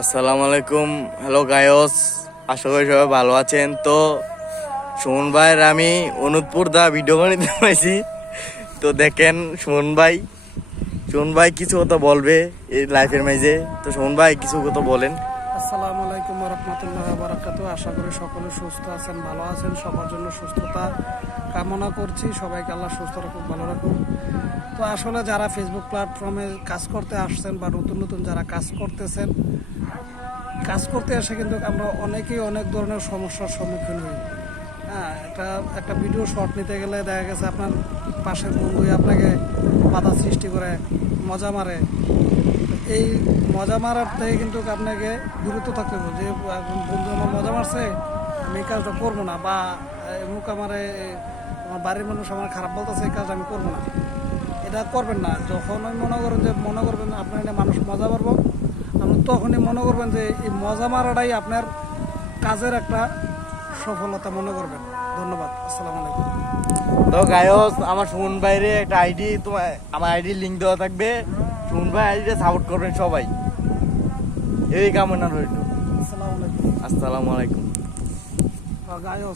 আসসালামু আলাইকুম। হ্যালো গায়স, আশা করি সবাই ভালো আছেন। তো সুমন ভাইয়ের আমি অনুদপুর দা ভিডিও বানাতে পাইছি। তো দেখেন সুমন ভাই কিছু কথা বলবে এই লাইফের মাঝে। তো সুমন ভাই কিছু কথা বলেন। আসসালামু আলাইকুম রহমতুল্লাহ বারাকাতু। আশা করি সকলে সুস্থ আছেন, ভালো আছেন। সবার জন্য সুস্থতা কামনা করছি। সবাইকে আল্লাহ সুস্থ রাখুক, ভালো রাখুক। তো আসলে যারা ফেসবুক প্ল্যাটফর্মে কাজ করতে আসছেন বা নতুন নতুন যারা কাজ করতেছেন, কাজ করতে এসে কিন্তু আমরা অনেকেই অনেক ধরনের সমস্যার সম্মুখীন হই। হ্যাঁ, একটা ভিডিও শট নিতে গেলে দেখা গেছে আপনার পাশের বন্ধুই আপনাকে বাধা সৃষ্টি করে, মজা মারে। এই মজা মারার থেকে কিন্তু আপনাকে বিরত থাকতে হবে। যে বন্ধু আমার মজা মারছে, আমি এই কাজটা করবো না, বা মুখ আমারে আমার বাড়ির মানুষ আমার খারাপ বলতেছে, এই কাজটা আমি করবো না, এটা করবেন না। যখনই মনে করবেন আপনার এনে মানুষ মজা মারবো, আপনি তখনই মনে করবেন যে এই মজা মারাটাই আপনার কাজের একটা সফলতা মনে করবেন। ধন্যবাদ। আসসালামু আলাইকুম। তো গায়স, আমার সুমন ভাইরে একটা আইডি, তোমার আমার আইডি লিঙ্ক দেওয়া থাকবে। সুমন ভাই আইডিটা সাপোর্ট করবেন সবাই, এই কামনা রইল। আসসালামু আলাইকুম। আসসালামু আলাইকুম। গায়ক